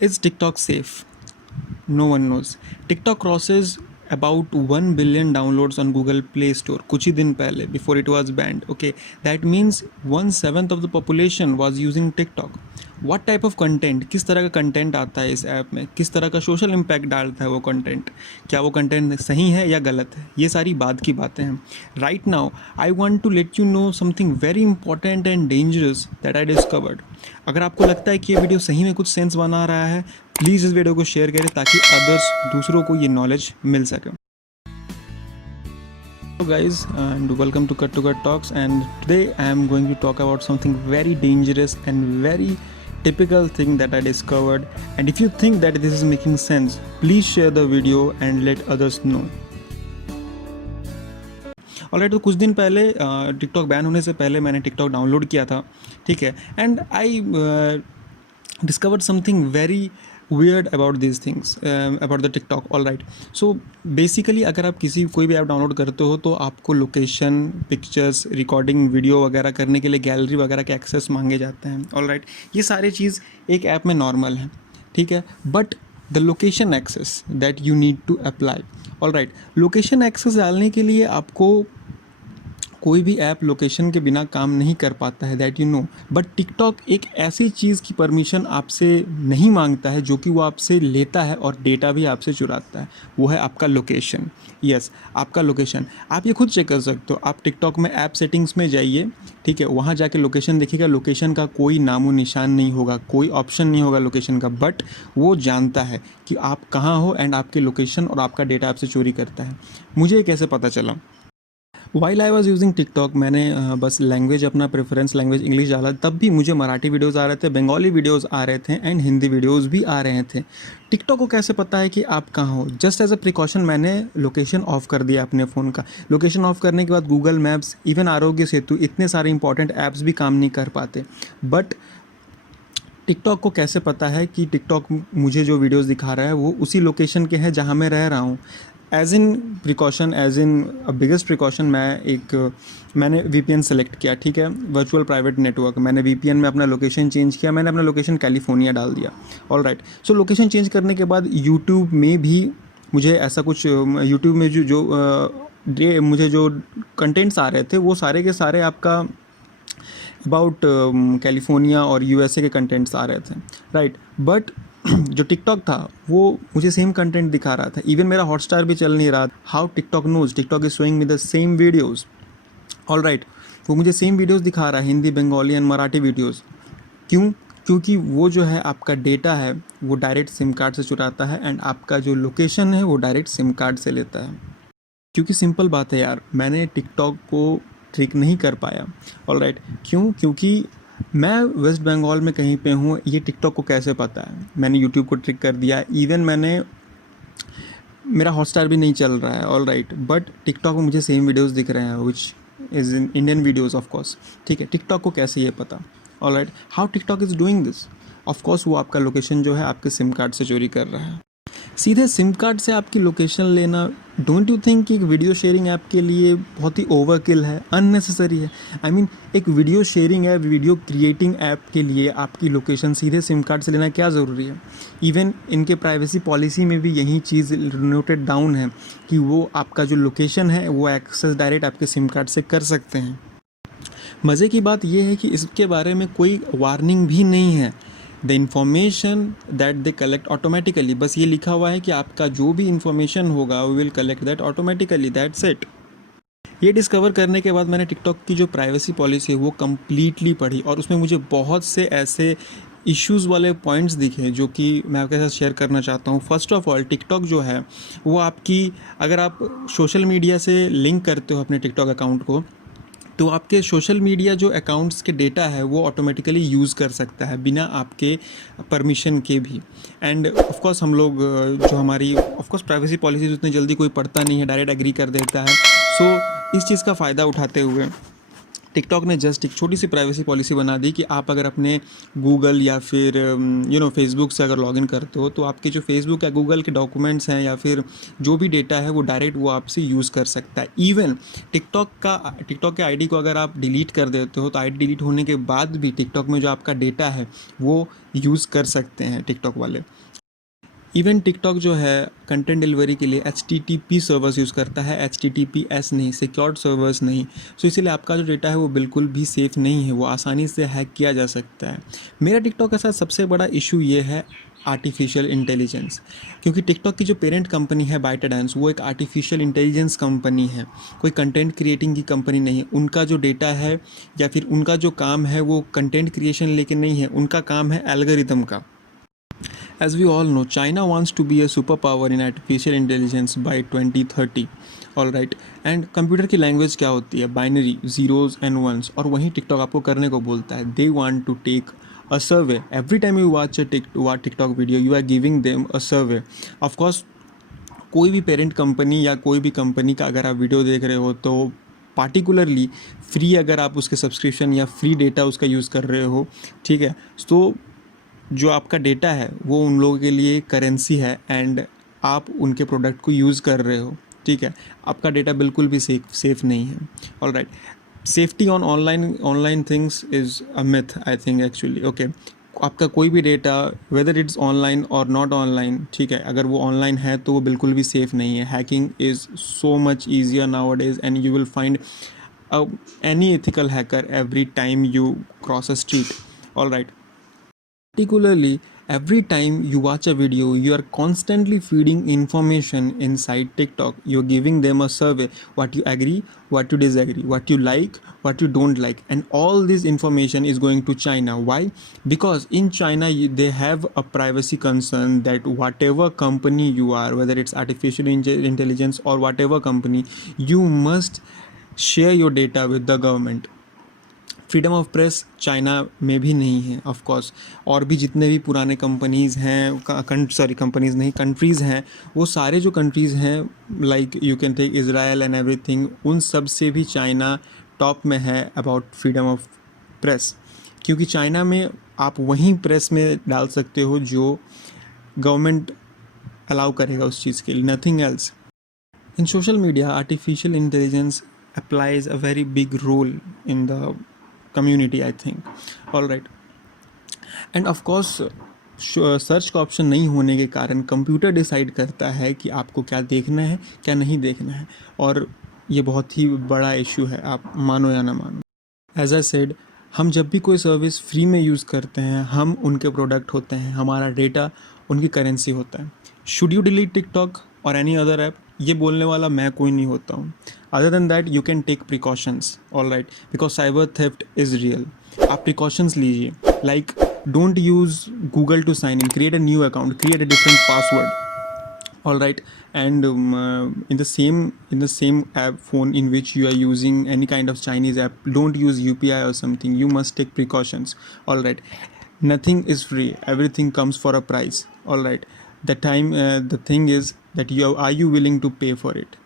Is TikTok safe? No one knows. TikTok crosses about 1 billion downloads on Google Play Store कुछ ही दिन पहले, before it was banned. Okay, that means 1/7 of the population was using TikTok. What type of content, किस तरह का content आता है इस app में, किस तरह का सोशल इम्पैक्ट डालता है वो कंटेंट, क्या वो कंटेंट सही है या गलत है, ये सारी बात की बातें हैं. Right now I want to let you know something very important and dangerous that I discovered. अगर आपको लगता है कि ये वीडियो सही में कुछ सेंस बना रहा है, प्लीज़ इस वीडियो को शेयर करें ताकि अदर्स, दूसरों को ये नॉलेज मिल सके. Hello guys, and welcome to Cut Talks, and today I am going to talk about something very dangerous and very typical thing that I discovered, and if you think that this is making sense, please share the video and let others know. Alright, तो कुछ दिन पहले TikTok ban होने से पहले मैंने TikTok download किया था, ठीक है, and I discovered something very weird about these things, about the TikTok. All right, so basically अगर आप कोई भी ऐप डाउनलोड करते हो तो आपको लोकेशन, पिक्चर्स, रिकॉर्डिंग, वीडियो वगैरह करने के लिए गैलरी वगैरह के एक्सेस मांगे जाते हैं. ऑल राइट, ये सारी चीज़ एक ऐप में नॉर्मल है, ठीक है, but the location access that you need to apply. All right, location access डालने के लिए आपको कोई भी ऐप लोकेशन के बिना काम नहीं कर पाता है, that you know, but TikTok एक ऐसी चीज़ की परमिशन आपसे नहीं मांगता है जो कि वो आपसे लेता है और डेटा भी आपसे चुराता है. वो है आपका लोकेशन. यस, आपका लोकेशन. आप ये खुद चेक कर सकते हो. आप टिकटॉक में ऐप सेटिंग्स में जाइए, ठीक है, वहाँ जाके लोकेशन देखिएगा. लोकेशन का कोई नामो निशान नहीं होगा, कोई ऑप्शन नहीं होगा लोकेशन का, बट वो जानता है कि आप कहाँ हो एंड आपके लोकेशन और आपका डेटा आपसे चोरी करता है. मुझे कैसे पता चला? While I was using TikTok, मैंने बस लैंग्वेज, अपना प्रेफरेंस लैंग्वेज इंग्लिश डाला, तब भी मुझे मराठी वीडियोज़ आ रहे थे, बंगाली वीडियोज़ आ रहे थे एंड हिंदी वीडियोज़ भी आ रहे थे. टिकटॉक को कैसे पता है कि आप कहाँ हो? जस्ट एज अ प्रिकॉशन मैंने लोकेशन ऑफ कर दिया अपने फ़ोन का. लोकेशन ऑफ करने के बाद Google maps, even Aarogya Setu, इतने सारे इंपॉर्टेंट ऐप्स भी काम नहीं कर पाते. बट टिकटॉक को कैसे पता है कि टिकटॉक मुझे जो वीडियोस दिखा रहा है वो उसी लोकेशन के हैं जहाँ मैं रह रहा हूँ? As in precaution, as in biggest precaution, मैंने VPN सेलेक्ट किया, ठीक है, वर्चुअल प्राइवेट नेटवर्क. मैंने VPN में अपना लोकेशन चेंज किया, मैंने अपना लोकेशन कैलिफोर्निया डाल दिया. ऑल राइट, सो लोकेशन चेंज करने के बाद यूट्यूब में भी मुझे ऐसा कुछ, यूट्यूब में मुझे जो कंटेंट्स आ रहे थे वो सारे के सारे आपका अबाउट कैलिफोर्निया और USA के कंटेंट्स आ रहे थे. राइट, बट जो टिकटॉक था वो मुझे सेम कंटेंट दिखा रहा था. इवन मेरा हॉटस्टार भी चल नहीं रहा. How TikTok knows? TikTok is showing me the same videos. All right, वो मुझे सेम वीडियोज़ दिखा रहा है, हिंदी, बंगाली एंड मराठी वीडियोज़. क्यों? क्योंकि वो जो है आपका डेटा है वो डायरेक्ट सिम कार्ड से चुराता है एंड आपका जो लोकेशन है वो डायरेक्ट सिम कार्ड से लेता है. क्योंकि सिंपल बात है यार, मैंने टिकटॉक को ट्रिक नहीं कर पाया. ऑल राइट, क्यों? क्योंकि मैं वेस्ट बंगाल में कहीं पे हूँ. ये टिकटॉक को कैसे पता है? मैंने यूट्यूब को ट्रिक कर दिया, इवन मेरा हॉटस्टार भी नहीं चल रहा है. ऑल राइट, बट टिकटॉक में मुझे सेम वीडियोस दिख रहे हैं which is in Indian videos of course, ठीक है. टिकटॉक को कैसे ये पता? All right, how TikTok is doing this? Of course वो आपका लोकेशन जो है आपके सिम कार्ड से चोरी कर रहा है. सीधे सिम कार्ड से आपकी लोकेशन लेना, डोंट यू थिंक कि एक वीडियो शेयरिंग ऐप के लिए बहुत ही ओवरकिल है, अननेसेसरी है? आई मीन, एक video sharing app, video creating app के लिए आपकी लोकेशन सीधे सिम कार्ड से लेना क्या ज़रूरी है? इवन इनके प्राइवेसी पॉलिसी में भी यही चीज़ नोटेड डाउन है कि वो आपका जो लोकेशन है वो एक्सेस डायरेक्ट आपके सिम कार्ड से कर सकते हैं. मज़े की बात यह है कि इसके बारे में कोई वार्निंग भी नहीं है. The information that they collect automatically, बस ये लिखा हुआ है कि आपका जो भी इन्फॉर्मेशन होगा we will collect that automatically, that's it. ये डिस्कवर करने के बाद मैंने टिकटॉक की जो प्राइवेसी पॉलिसी है वो कम्प्लीटली पढ़ी और उसमें मुझे बहुत से ऐसे इश्यूज़ वाले पॉइंट्स दिखे जो कि मैं आपके साथ शेयर करना चाहता हूँ. फर्स्ट ऑफ ऑल, टिकटॉक जो है वो आपकी, अगर आप सोशल मीडिया से लिंक करते हो अपने टिकटॉक अकाउंट को, तो आपके सोशल मीडिया जो अकाउंट्स के डेटा है वो ऑटोमेटिकली यूज़ कर सकता है बिना आपके परमिशन के भी. एंड ऑफ कोर्स हम लोग जो हमारी ऑफ कोर्स प्राइवेसी पॉलिसीज उतनी जल्दी कोई पढ़ता नहीं है, डायरेक्ट एग्री कर देता है. सो इस चीज़ का फ़ायदा उठाते हुए टिकटॉक ने जस्ट एक छोटी सी प्राइवेसी पॉलिसी बना दी कि आप अगर अपने गूगल या फिर फेसबुक से अगर लॉगिन करते हो तो आपके जो फेसबुक या गूगल के डॉक्यूमेंट्स हैं या फिर जो भी डेटा है वो डायरेक्ट वो आपसे यूज़ कर सकता है। इवन टिकटॉक के आईडी को अगर आप डिलीट कर देते हो तो आईडी डिलीट होने के बाद भी टिकटॉक में जो आपका डेटा है वो यूज़ कर सकते हैं टिकटॉक वाले। इवन टिकटॉक जो है कंटेंट डिलीवरी के लिए HTTP सर्वर्स यूज़ करता है, HTTPS नहीं, सिक्योर्ड सर्वर्स नहीं। सो इसीलिए आपका जो डेटा है वो बिल्कुल भी सेफ़ नहीं है, वो आसानी से हैक किया जा सकता है। मेरा टिकटॉक के साथ सबसे बड़ा इशू ये है आर्टिफिशियल इंटेलिजेंस, क्योंकि टिकटॉक की जो पेरेंट कंपनी है बाइटडांस वो एक आर्टिफिशियल इंटेलिजेंस कंपनी है, कोई कंटेंट क्रिएटिंग की कंपनी नहीं है। उनका जो डेटा है या फिर उनका जो काम है वो कंटेंट क्रिएशन लेके नहीं है, उनका काम है एल्गोरिदम का। As we all know, China wants to be a superpower in artificial intelligence by 2030. All right. And computer की लैंग्वेज क्या होती है? Binary, zeros and ones. और वहीं टिकटॉक आपको करने को बोलता है। They want to take a survey. Every time you watch a TikTok video, you are giving them a survey. Of course, कोई भी पेरेंट कंपनी या कोई भी कंपनी का अगर आप वीडियो देख रहे हो तो पार्टिकुलरली फ्री अगर आप उसके सब्सक्रिप्शन या फ्री डेटा उसका यूज़ कर रहे हो, ठीक है, तो जो आपका डेटा है वो उन लोगों के लिए करेंसी है एंड आप उनके प्रोडक्ट को यूज़ कर रहे हो, ठीक है। आपका डेटा बिल्कुल भी सेफ नहीं है। All right, safety on online things is a myth I think actually. Okay, आपका कोई भी डेटा वेदर इट्स ऑनलाइन और नॉट ऑनलाइन, ठीक है, अगर वो ऑनलाइन है तो वो बिल्कुल भी सेफ़ नहीं है। Hacking is so much easier now days and you will find any ethical hacker every time you cross a street. All right. Particularly, every time you watch a video, you are constantly feeding information inside TikTok. You're giving them a survey, what you agree, what you disagree, what you like, what you don't like, and all this information is going to China. Why? Because in China they have a privacy concern that whatever company you are, whether it's artificial intelligence or whatever company, you must share your data with the government. Freedom of press China में भी नहीं है of course. और भी जितने भी पुराने companies हैं, कंपनीज़ नहीं, कंट्रीज़ हैं, वो सारे जो कंट्रीज़ हैं like you can take Israel and everything, उन सब से भी चाइना टॉप में है अबाउट फ्रीडम ऑफ प्रेस। क्योंकि चाइना में आप वहीं प्रेस में डाल सकते हो जो गवर्नमेंट अलाउ करेगा उस चीज़ के लिए, nothing else. In social media, artificial intelligence applies a very big role in the community, I think. All right. And of course, search का ऑप्शन नहीं होने के कारण कंप्यूटर डिसाइड करता है कि आपको क्या देखना है, क्या नहीं देखना है, और ये बहुत ही बड़ा इशू है, आप मानो या ना मानो। एज आई सेड, हम जब भी कोई सर्विस फ्री में यूज़ करते हैं, हम उनके प्रोडक्ट होते हैं, हमारा डेटा उनकी करेंसी होता है। शुड यू डिलीट टिकटॉक और एनी अदर ऐप, ये बोलने वाला मैं कोई नहीं होता हूँ। Other than that you can take precautions, all right, because cyber theft is real. आप प्रिकॉशंस लीजिए, like don't use Google to sign in, create a new account, create a different password, all right, and in the same app phone in which you are using any kind of Chinese app, don't use UPI or something. You must take precautions. All right, nothing is free, everything comes for a price. All right, the thing is that are you willing to pay for it?